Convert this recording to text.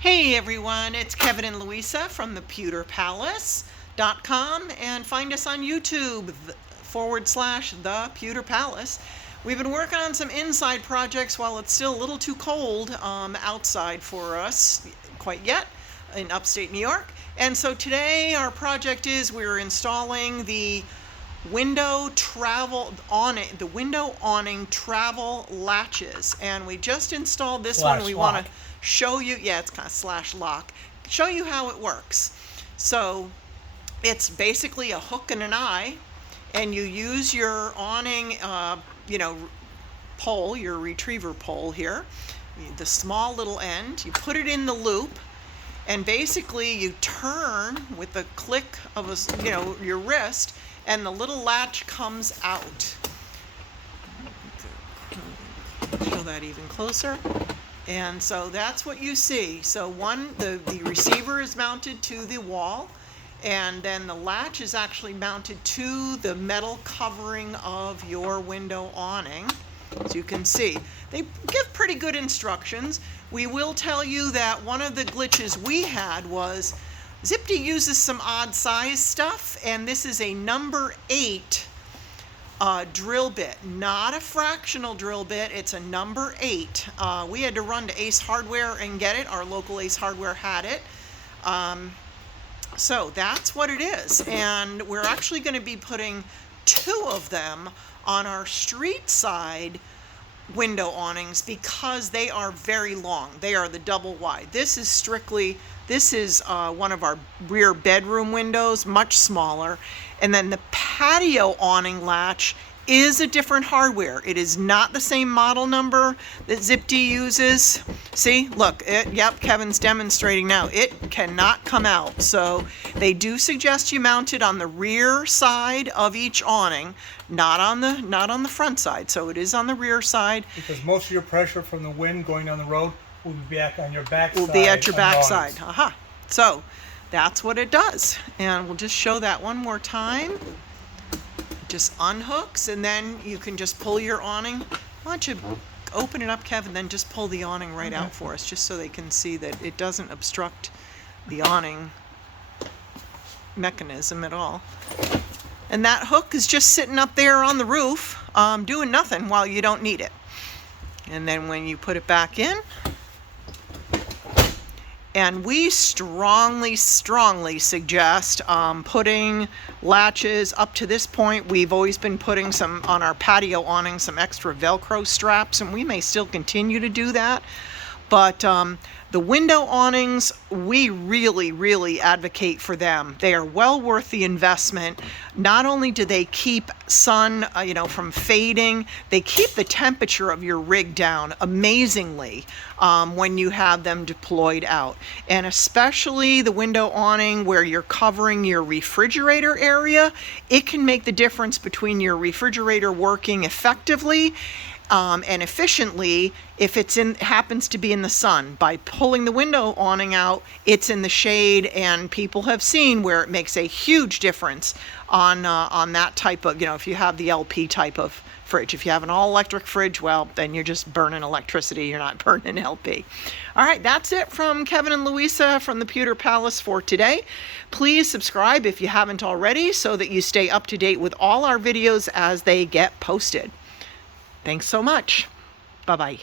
Hey everyone, it's Kevin and Louisa from the pewterpalace.com, and find us on YouTube / the Pewter Palace. We've been working on some inside projects while it's still a little too cold outside for us quite yet in upstate New York. And so today our project is we're installing the window awning travel latches, and we just installed this one. We want to show you, it's kind of /lock, show you how it works. So it's basically a hook and an eye, and you use your awning pole, your retriever pole here, the small little end, you put it in the loop, and basically you turn with the click of your wrist, and the little latch comes out. Show that even closer. And so that's what you see. So the receiver is mounted to the wall, and then the latch is actually mounted to the metal covering of your window awning. As you can see, they give pretty good instructions. We will tell you that one of the glitches we had was Zipdee uses some odd size stuff, and this is a number 8 drill bit, not a fractional drill bit. It's a number 8. We had to run to Ace Hardware and get it. Our local Ace Hardware had it. So that's what it is, and we're actually going to be putting 2 of them on our street side window awnings because they are very long. They are the double wide. This is one of our rear bedroom windows, much smaller. And then the patio awning latch is a different hardware. It is not the same model number that Zipdee uses. See, look, Kevin's demonstrating now. It cannot come out. So they do suggest you mount it on the rear side of each awning, not on the front side. So it is on the rear side. Because most of your pressure from the wind going down the road will be back on your back side. Will be at your back side. Aha. So that's what it does. And we'll just show that one more time. Just unhooks, and then you can just pull your awning. Why don't you open it up, Kevin, then just pull the awning right out for us, just so they can see that it doesn't obstruct the awning mechanism at all. And that hook is just sitting up there on the roof, doing nothing while you don't need it. And then when you put it back in, and we strongly suggest putting latches. Up to this point, we've always been putting some on our patio awning, some extra Velcro straps, and we may still continue to do that. But the window awnings, we really advocate for them. They are well worth the investment. Not only do they keep sun, from fading, they keep the temperature of your rig down amazingly when you have them deployed out. And especially the window awning where you're covering your refrigerator area, it can make the difference between your refrigerator working effectively and efficiently if happens to be in the sun. By pulling the window awning out, it's in the shade, and people have seen where it makes a huge difference on that type of, if you have the LP type of fridge. If you have an all-electric fridge, well, then you're just burning electricity. You're not burning LP. All right, that's it from Kevin and Louisa from the Pewter Palace for today. Please subscribe if you haven't already so that you stay up to date with all our videos as they get posted. Thanks so much. Bye-bye.